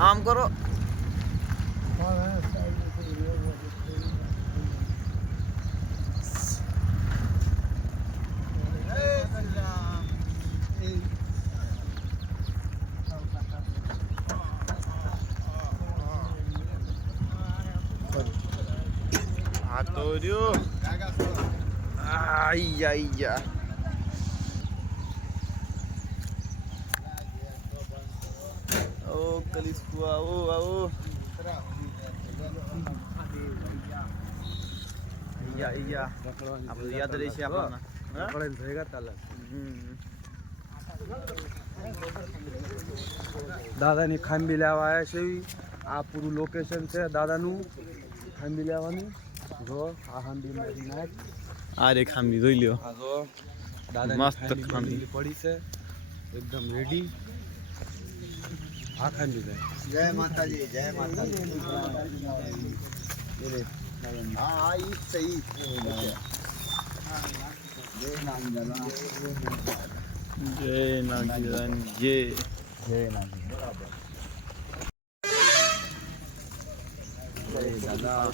આમ કરો આ તો રહ્યો આઈ ઓ કલિસ્કુ આવો આવો આ બધું યાદ રહેશે આપણને દાદાની ખાંભી લેવા આવ્યા છે આ પૂરું લોકેશન છે દાદાનું ખાંભી લેવાનું જો આ ખાંભી મારી નાખ આ રે ખાંભી જોઈ લ્યો આ જો દાદાની મસ્ત ખાંભી પડી છે એકદમ રેડી આ ખાંભી છે જય માતાજી જય માતાજી હા ઈ સહી જય નાગજલા જય નાગજલા જય નાગજલા બરાબર જય દાદા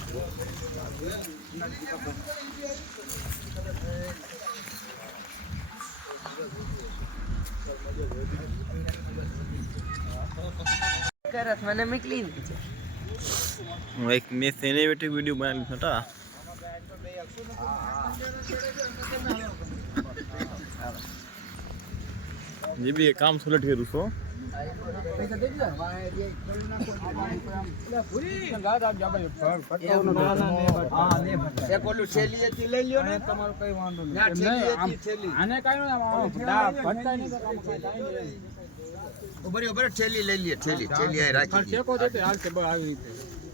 करत मैंने मिकलीन एक मैं सिनेमैटिक वीडियो बना ली था ये भी एक काम सुलट के रुसो એક ઓલું થેલી હતી લઈ લ્યો ને તમારું કઈ વાંધો નહીં આને કાઈ ન ભટતા નહીં ઉભરી ઉભરી થેલી લઈ લે થેલી આ રાખી ઠેકો દેતે હાલ કે આવી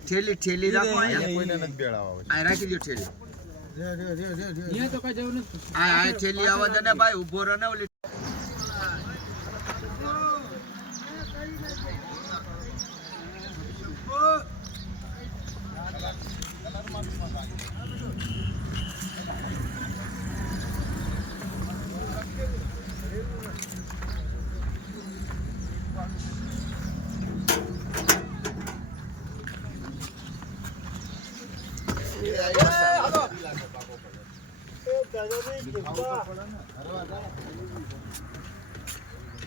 રીતે થેલી રાખો અહીંયા કોઈને નથી બેળાવા આ રાખી લ્યો થેલી અહીંયા તો કઈ જવું નથી આ થેલી આવા દે ને ભાઈ ઊભો રહે ને ઓલી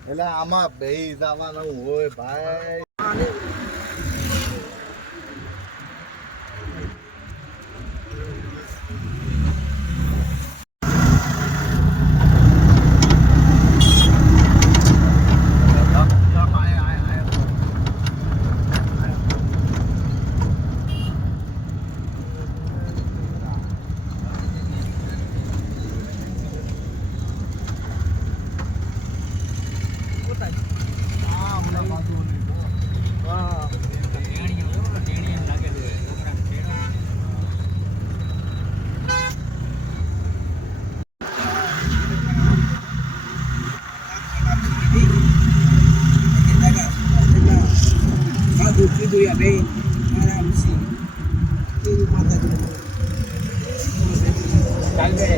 એટલે આમાં બેહી જવાનું હોય ભાઈ કીધું યા બેન આરામથી કેવી માતાજી ચાલ બે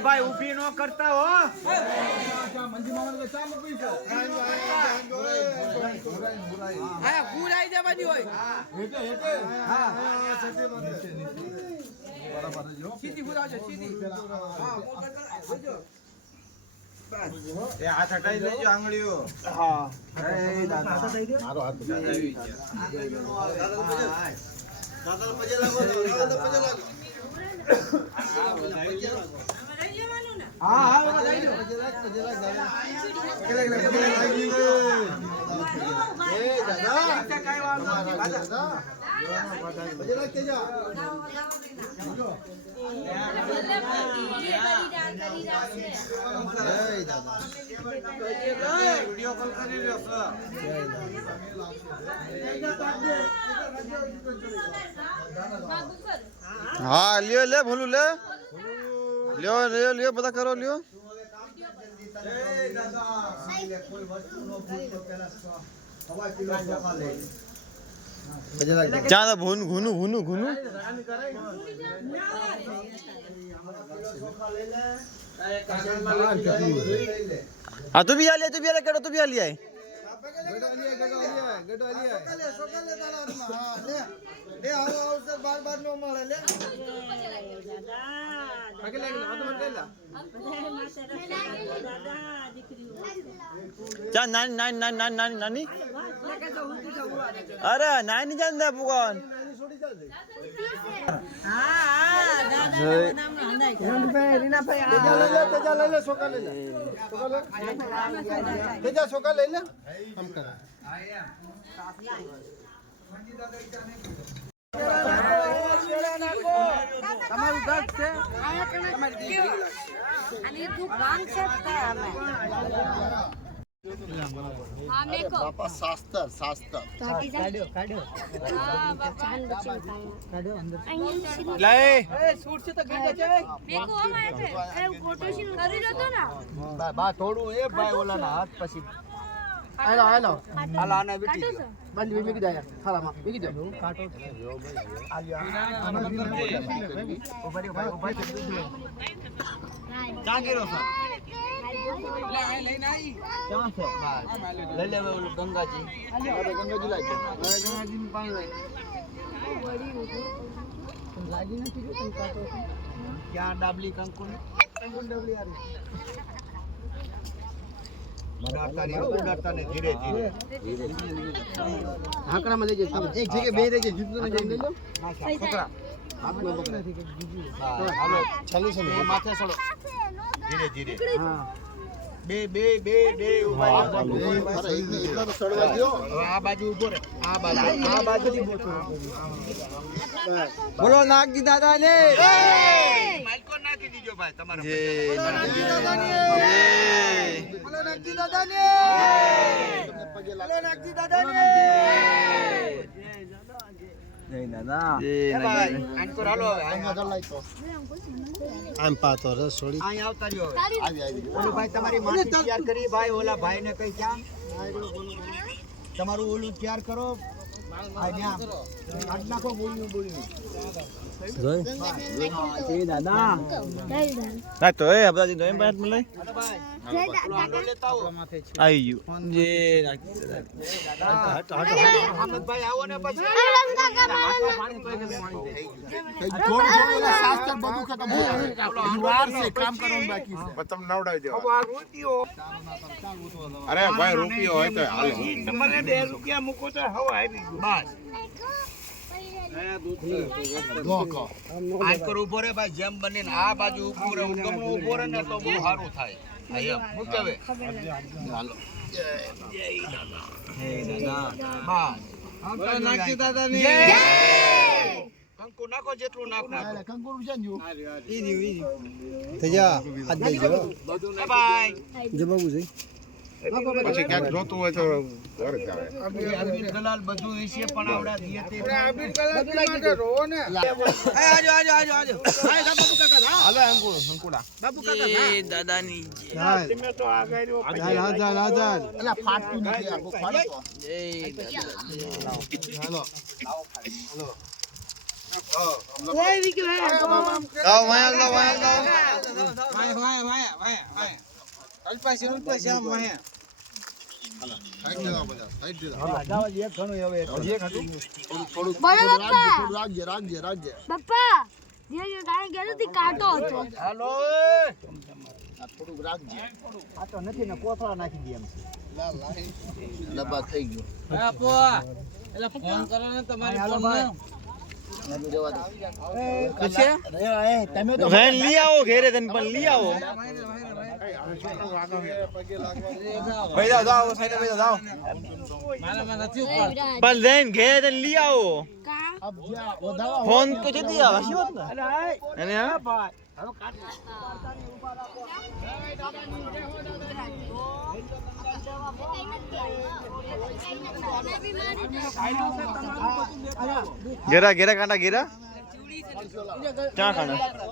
ભાઈ ઊભી નો કરતા હો મંજી મામા તો ચાલ પી છે હા પૂરાઈ જવાની હોય હેટે હેટે હા સીધી બરાબર જો સીધી પૂરા છે સીધી હા મોલ કર આવજો હાથ હટાઈ દેજો આંગળીઓ. હા મારો હાથ વિડીયો કોલ કરી રહ્યો હા લ્યો લે ભોલું લે લ્યો લ્યો લ્યો બધા કરો લ્યો ચાલો ભૂનું ઘૂનું ઘૂનું ઘૂનું हाँ तू भी आ लिया करो तू भी आ लिया है क्या नानी नानी नानी नानी नानी नानी अरे नानी जानता भगवान થોડું એ ભાઈ ઓલાના હાથ પછી હાલો હાલો હાલો આને બીટી બંધ મીકી દે હાલામાં મીકી દે કાટો ઉભરી જાગીરો સર લઈને આવી ક્યાં છે લઈ લે ઓલું ગંગાજી ગંગાજી લાઈ ગંગાજી નું પાણી લાગી નથી જો તમ કાટો ક્યાં ડાબલી કંકુ ડાબલી આરી ધીરે ધીરે હાકડામાં લઈ જાય એક જગ્યાએ બે રહી જાય જુદું લઈ લો પકડા આપનો પકડા હાલો ચાલુ છે માથે ચડો ધીરે ધીરે હા બે બે બે બે ઉભા ચડવા દો આ બાજુ ઉભો રે આ બાજુ બોલો નાગજી દાદા ને માઈકો નાખી દીજો ભાઈ તમારા બોલો નાગજી દાદા ને બોલો નાગજી દાદા ને બોલો નાગજી દાદા ને જય દાદા જય ભાઈ આનકો હાલો આયા લાઈકો આમ પાતો રસ છોડી આયા આવતા રહ્યો આવી ઓલો ભાઈ તમારી માટી તૈયાર કરી ભાઈ ઓલા ભાઈ ને કઈ ક્યાં તમારું ઓલું તૈયાર કરો આજ નાખો બોલ્યું દાદા ના તો એ બધા દી બાત મળે આવી ગયું જે ભાઈ આવો ને પછી કામ કરવાનું બાકી છે તમે નવડાવી દેવા અરે ભાઈ રૂપિયો હોય તો હાલો તમારે 2 રૂપિયા મૂકો તો હવા આવી બસ આંકર ઉભો રે ભાઈ જેમ બનીને આ બાજુ ઉભો રે ઉગમણું ઉભો રે ને તો બહુ સારું થાય આયા મૂકવે હાલો જય દાદા બસ નાખી દાદા ની જય કંકુ નાખો જેટલું નાખો કંકુ જાનજો ઈ તેજા આજ દેજો બાય જબાવું છે પછી ક્યાંક જોતું હોય તો ઘર જાવે અબીર કલાલ બધું હશે પણ આવડા દિયે તે અબીર કલાલ માટે રો ને આજો આજો આય બાપુ કાકા હાલો અંકુડા બાપુ કાકા એ દાદાની તમે તો આ ગાયરો હાલ એલા ફાટતું નથી આખો ફાડો એ હાલો કોઈ વિકે આવ વાયા વાયા અલ્પાસી રૂપિયા આમ વાયા પપ્પા જે ગાય ગેલો તે કાટો હતો હાલો થોડુંક રાખજે આ તો નથી ને કોથળા નાખી દે એમ છે ડબ્બા થઈ ગયો આપો એટલે ફોન કરો ને તમારી ફોન એનું જવા દો પછી તમે તો વેન લઈ આવો ઘેરે તને પણ લઈ આવો ભાઈ જાઓ સાઈડ ભાઈ જાઓ મારા નથી ઉપર પણ વેન ઘેરે તને લઈ આવો अब जा વધાવા ફોન તો જતી આવે શું હોત ને અને હા ઘેરા ઘેરા કાંટા ઘેરા ક્યાં કાંટા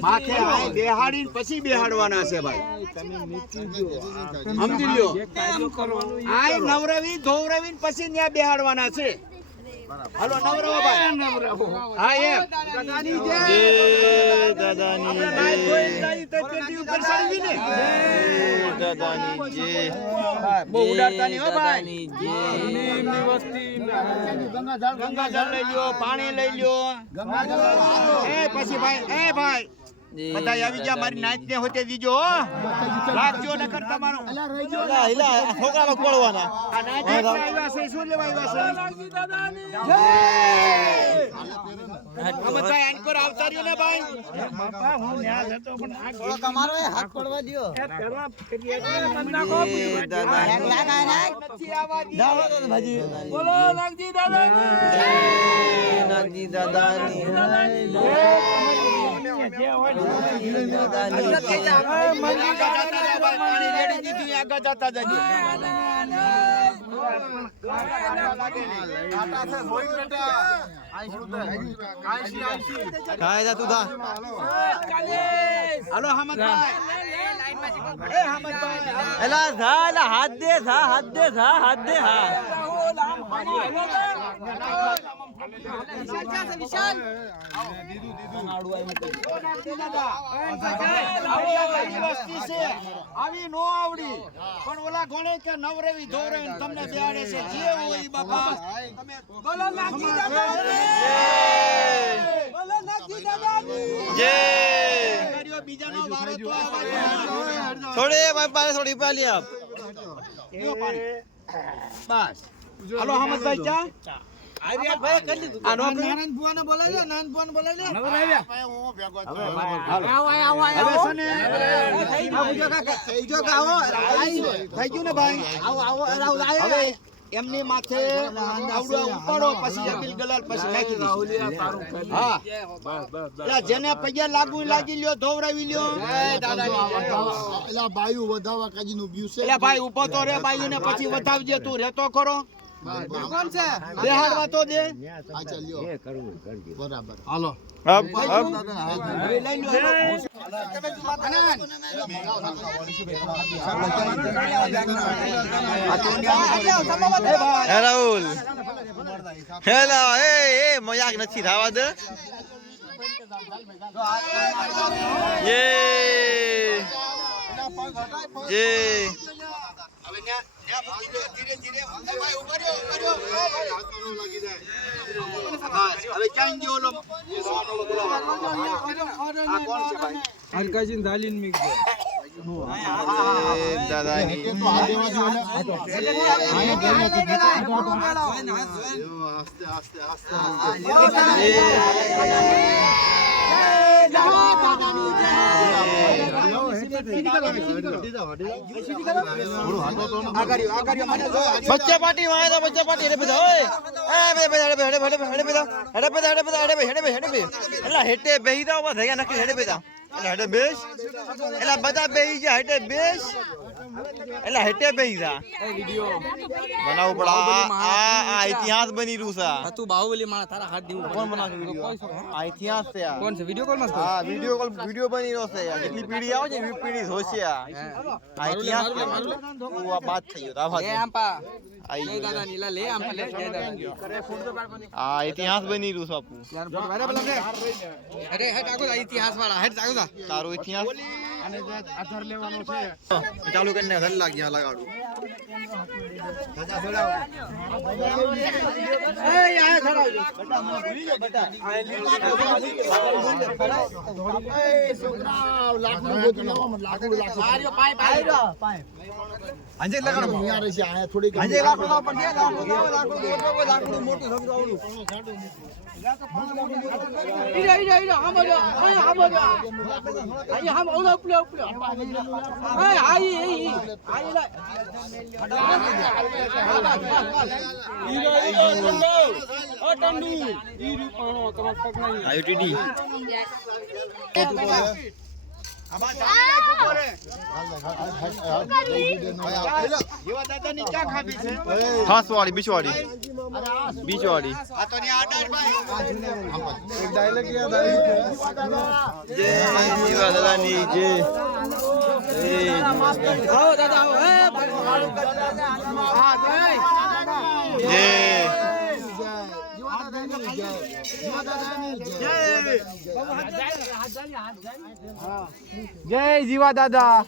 માથે આય બેહાડીને પછી બેહાડવાના છે ભાઈ સમજી લ્યો આય નવરવી ધોવરવી પછી ત્યાં બેહાડવાના છે હાલો નવરવો ભાઈ હા એમ દાદાની જય દાદાની દાદાની જય બહુ ઉડાડતા નહીં હો ભાઈ ગંગાજળ લઈ લ્યો પાણી લઈ લ્યો એ પછી ભાઈ ભાઈ બધા આવી ગયા મારી નાચ ને હોતે દીજો રાખજો નકર તમારો હિલા છોકરા લોકો પડવાના આ નાચ આવ્યા છે શું લેવા આવ્યા છે અમતભાઈ આનકોર આવતા રહ્યો ને ભાઈ બાપા હું ન્યા જતો પણ આ તમારો હાથ પડવા દ્યો બોલો નાગજી દાદાની નાગજી દાદાની પાણી રેડી દીધું આગળ જતા જજો કાય તું થા હાલો હમદભાઈ એ હમદભાઈ એલા થા એલા હાથ દે હા આવી નો આવડી પણ ઓલા ઘણે કે નવરવી ધોરવી તમને બેહાડે છે જે હોય બાપા તમે બોલો નાખી જય કર્યો બીજાનો વારો તો આવે થોડી પાણી થોડી પાલી આપ લ્યો પાણી બસ હાલો હમદભાઈ ચા એમની માથે ઉપાડો પછી અબીલ ગલાલ પછી નાખી દઈશું હા જેને પગે લાગી લ્યો ધોવરાવી લ્યો એલા બાયુ વધાવા કાજી નું બ્યુ છે એટલે ભાઈ ઉભો તો રે બાયુ ને પછી વધાવજે તું રેતો ખરો કોણ છે બેહાડવા તો દે અચ્છા લ્યો એ કરવું બરાબર હાલો અબ હવે લઈ લ્યો હે રાહુલ હેલા એ મજાક નથી થવા દે જે હવે ક્યાં ગયો ઓલો હરકાજી દાલીન મીક દે દાદાની તો આ દેવા જો ને આયા ઘરમાં કે આસ્તે बच्चा पार्टी वहां था बच्चा पार्टी हेडे बेदा ओए हेडे एला हेटे बेहीदा उभा થઈ ગયા નક્કી હેડે બેદા એલા હેડે બેસ એલા બધા બેહી જા હેડે બેસ એલા હેટે બેહી જા વિડિયો બનાવ પડા આ ઇતિહાસ બની રહ્યું છે તું બાહુબલી માણા તારા હાથ દીવું કોણ બનાવશે વિડિયો આ ઇતિહાસ છે આ કોણ છે વિડિયો કોલ માં હા વિડિયો બની રહ્યો છે આ કેટલી પીઢી આવે છે એવી પીઢી જોશે આ ઇતિહાસ તું આ બાત થઈ ગયો આવા એ આંપા આઈ જય દાદા નીલા લે આંપા લે જય દાદા આ ઇતિહાસ બની રહ્યું છે આપું યાર ફોટો વાયરલ લે અરે હેડ આગો ઇતિહાસ વાળા હેડ આગો તારો ઇતિહાસ ચાલુ કરીને ઘર લાગ્યા લગાડું અંજે લગાડો યાર છે આ થોડી અંજે લાકડો પણ દે લાકડો મોટું સમજો આવડું ઈરા આમ બોલો આમ બોલો આઈ આમ ઓલો ઉપલો આઈ આયુટીડી ખાસ વાળી બીચ વાળી જય જીવા દાદાની જય આવો દાદા જય જીવા દાદા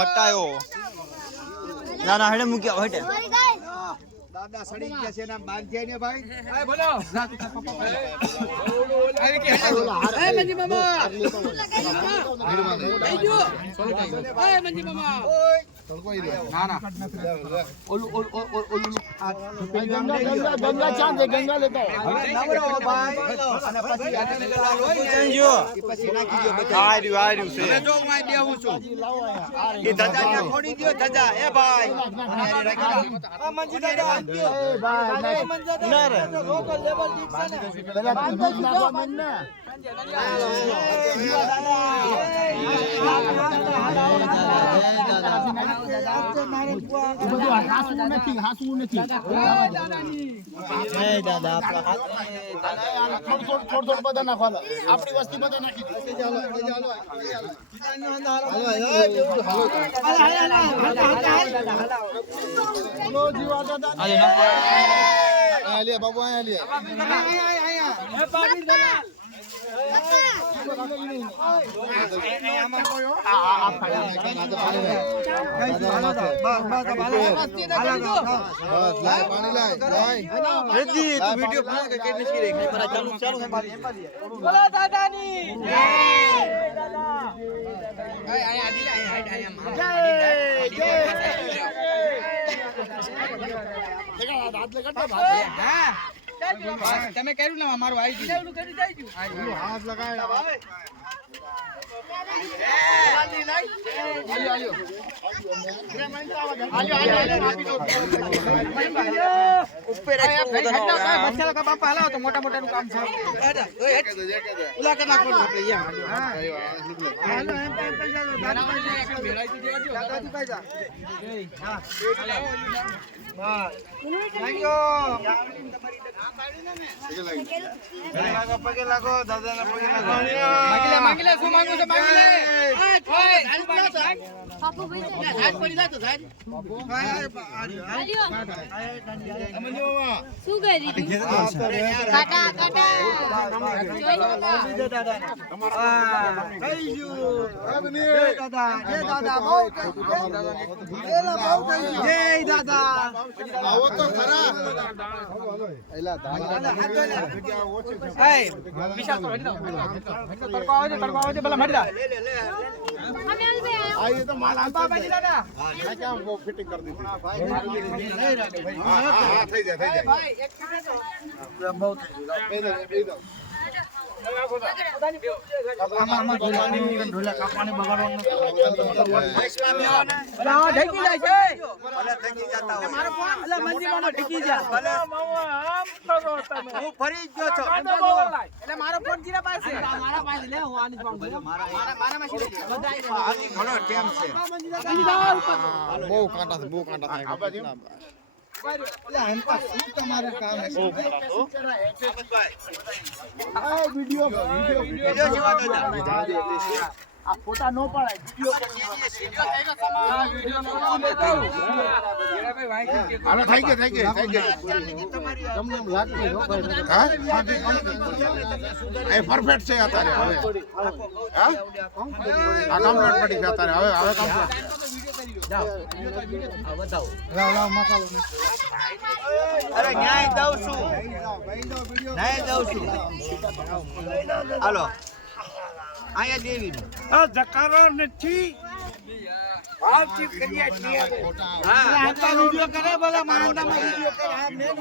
હટાયો ના ના હેડે મૂક્યા હેડે દાદા સડી ગયા છે એના બાંધ્યા ને ભાઈ મંજી મામા મંજી મામા ગંગા ચાંદ ગંગા લેતો હાસવું નથી દાદા થોડું બધા નાખવા આપણી વસ્તી બધા નાખી દીધી બાબુ તમે કર્યું ને મારું આવી ગયું હાથ લગાવ્યા મોટા મોટા નું કામ છે પગે લાગો દાદા પગે લાગો માંગીલે શું માંગુ છે માંગીલે શું કરી કાટા કાટા આવો તો ખરા આઈએ તો માલ ક્યાં ફિટિંગ કરી દીધી હા થઈ જાય બહુ થઈ ગયું મારો ફોન જીરા પાસે બહુ કાંટા થાય તમારે કામ આ ફોટા નો પડાય હાલો થઈ ગઈ તમને એમ લાગતું હા એ પરફેક્ટ છે અત્યારે હવે હા આ કમ્પ્લીટ પડી ગયા અત્યારે હવે કમ્પ્લીટ અરે ન્યાય દઉં છું હાલો અહીંયા દેવી જકારો નથી વિડિયો કરે બોલા માંદામાં વિડિયો કરે આ મેન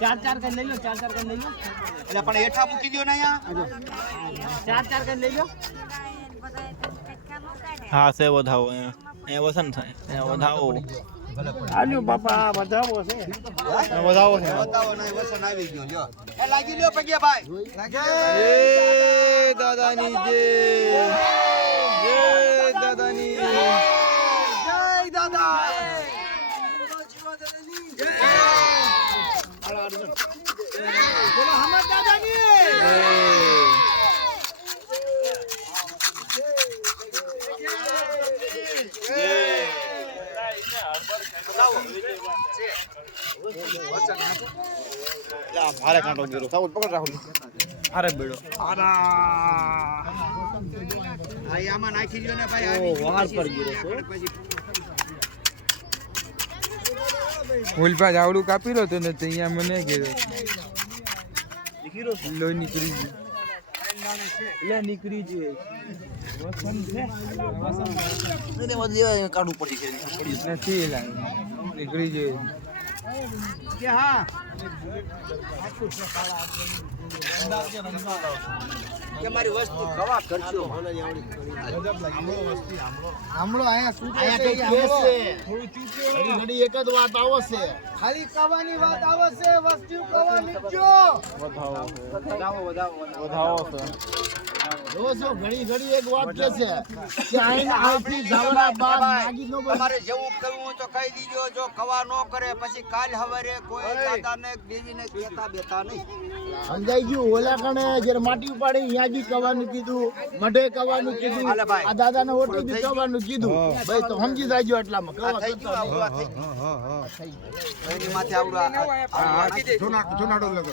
ચાર કરી લઈ લો એટલે પણ હેઠા મૂકી દો ને અહીંયા ચાર કરી લઈ લો હા છે વધાવો અહીંયા વસન થાય અહીંયા વધાવો આલ્યો બાપા વધાવો છે વધાવો છે બતાવો નહીં વસન આવી ગયો લ્યો એ લાગી લ્યો પગે ભાઈ એ દાદાની જય દાદાની જય દાદા બોલો હમદ દાદાની ભારે કાંટો ગયો સાઉથ પકડ રાહુલ અરે બેડો આમાં નાખી દો ને ભાઈ વાર પર ગયો ઓલપા જાવડું કાપી લો તો ને અહીંયા મને ગયો લો નીકળી ગયું એટલે નીકળી ગયું કાઢવું પડી છે નથી નીકળી ગયું કે હા કે મારી વસ્તુ કવા કરજો હમણો આયા શું આયા કઈ કેસ છે થોડું ઘડી એક જ વાત આવશે ખાલી કવાની વાત આવે છે વસ્તુ કવા લીજો વધાવો છે જોશો ઘડી એક વાત કે છે કે આઈને આવતી જવાના બાદ માગી નો તમારે જેવું કરવું હોય તો કહી દીજો જો કવા નો કરે પછી કાલ હવારે કોઈ દાદાને દેવીને કહેતા બેતા નહીં સમજાઈ ગયું ઓલા કણે જ્યારે માટી ઉપાડી અહીંયા બી કવાનું કીધું મઢે કવાનું કીધું આ દાદાને ઓટલું બી કવાનું કીધું ભાઈ તો સમજી જાજો એટલામાં કવા થઈ ગયું આવું આ થઈ ગયું એની માથે આવડું જુનાડો લગો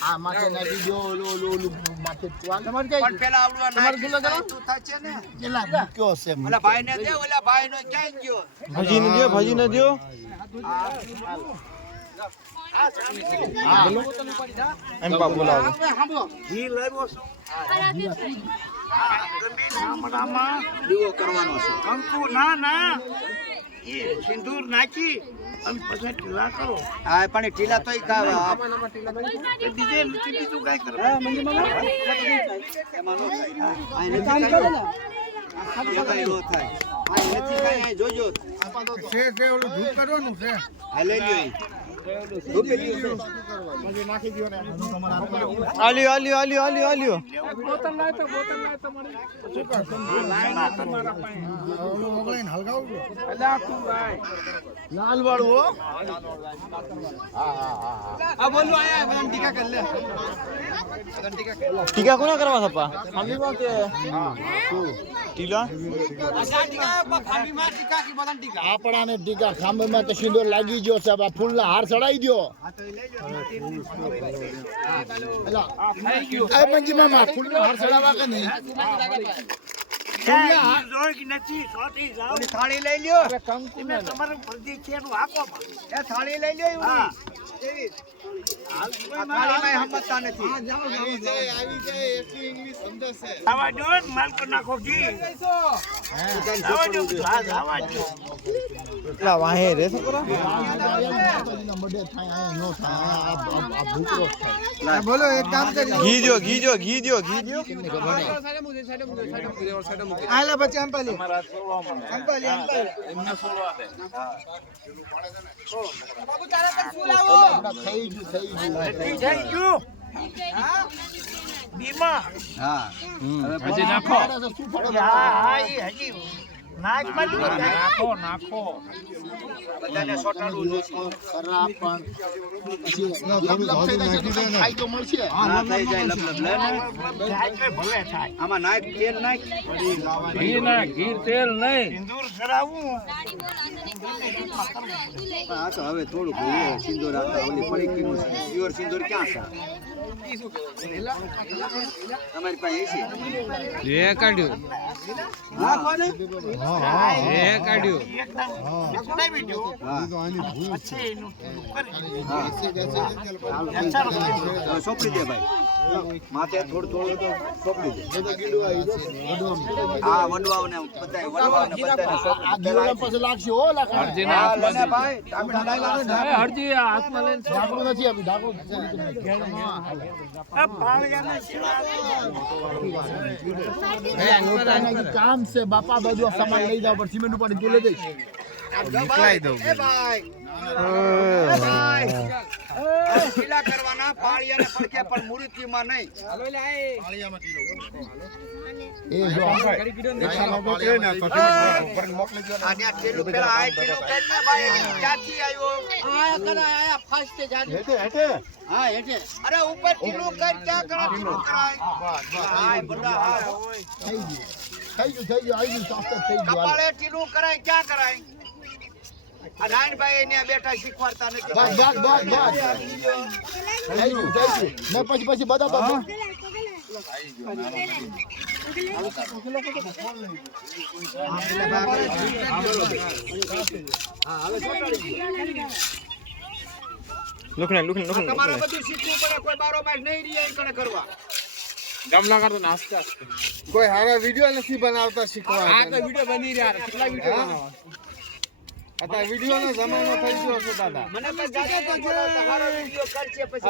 આ માથે નાખી દો ઓલું માથે તમારે પણ પેલા આવડું આ નાખી તું થાય છે ને કેટલા મૂક્યો છે ઓલા ભાઈને દે ઓલા ભાઈનો ક્યાં ગયો ભજી ને દ્યો એમ બા બોલાવો દીવો કરવાનો છે કંકુ ના એ સિંદૂર નાખી અને પછી ઢીલા કરો હા પણ એ ઢીલા તોય કા બીજે નથી બીજું કઈ કરો એમાં નો થાય આ નથી થાય નો થાય આ નથી થાય આ જોજો છે ઓલું ધૂપ કરવાનું છે આ લઈ લ્યો આલ્યો લાલ વાળું આ બોલો આયા બધાને ટીકા કરી લે ટીકા કોના કરવા થપા ખાલી માં કે ટીલા આશા ટીકા ખામી માં ટીકા કે બધાને ટીકા આપણાને ટીકા ખાંભમાં તો સિંદૂર લાગી ગયો છે આ ફૂલના હાર ચડાઈ દો એ મંજી મામા ફૂલના હાર ચડાવવા કે નહીં નથી સોટી જાઓ ઓલી થાળી લઈ લ્યો તમારું ફરજી છે નું આપો એ થાળી લઈ લ્યો એવી એવી આ થાળીમાં હમતતા નથી આવા જો માલ કર નાખો જી આવા જો આવા જો એટલા વાહે રે છોકરા મોઢે થાય આ નો થાય આ ભૂકરો થાય બોલો એક કામ કરી ઘી દ્યો આલા બચ્ચા અંપાલી અંપાલી બાબુ તારે પર ફૂલ આવો થઈ ગયું થઈ ગયું હા બીમા હા હજી નાખો શું ફરક હા ઈ હજી નાક મળ્યું નાખો નાખો બધાને સોટાડવું જોઈએ ખરાબ પણ પછી લપ લપ થઈ જશે તો કંઈક ફાયદો મળશે હા થઈ જાય લપ લપ લે ને. થાય કે ભલે થાય આમાં નાખ તેલ નાખ ઘી ના ઘી તેલ નહીં સિંદૂર કરાવું આ તો હવે થોડું ભૂલી સિંદૂર આપતા ઓલી પડીકીનું પ્યોર સિંદૂર ક્યાં છે તમારી પાસે છે એ કાઢ્યું નાખો ને એ કાઢ્યું એકદમ બનાવી દો પછી એનું હવે સોંપડી દે ભાઈ માથે થોડું થોડું તો સોંપડી દે હા વડવાઓને બધાને આ દીવાના પાસે લાગશે હો લાકડા હરજીના હાથમાં ને ભાઈ ટાંકા લાગ્યા ને એ હરજી આ હાથમાં લઈને ઢાંકણું નથી આપી ઢાંકણું આ પાળિયાના શિવાય કામ છે બાપા બધું સામાન લઈ જાવ પણ સિમેન્ટ ઉપર તું લઈ જઈશ નીકળાઈ દઉં ભાઈ ઢીલા કરવાના પાળિયાને પડકે પણ મૂર્તિમાં નહીં એ જો આને ઠેલું પેલા આ ઠેલું કરીને ભાઈ ક્યાંથી આવ્યો અરે ઉપર ઠીલું કર ક્યાં કરો ઠીલું કરાય આ બધા હા થઈ ગયું આવી ગયું સાફ થઈ ગયું કપાળે ઠીલું કરાય ક્યાં કરાય આ નાનભાઈ ને બેઠા શીખવાડતા નથી બસ બસ બસ બસ થઈ ગયું ને પછી બધા બધા તમારે બધું શીખવું પડે કોઈ બારો માસ નહીં રહી અહીં કણે કરવા ગામના કરતો નાસ્તા કોઈ સારા વિડીયો નથી બનાવતા શીખવા આ તો વિડિયો બની રહ્યા કેટલા વિડિયો બનાવવા અત્યારે વિડીયો નો જમાનો થઈ ગયો છે દાદા મને પણ જાગે તો જો તમારો વિડિયો કરશે પછી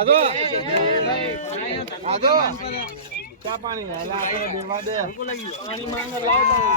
આદો ચા પાણી હાલા આપણે દેવા દે પાણી માંગે લાવતા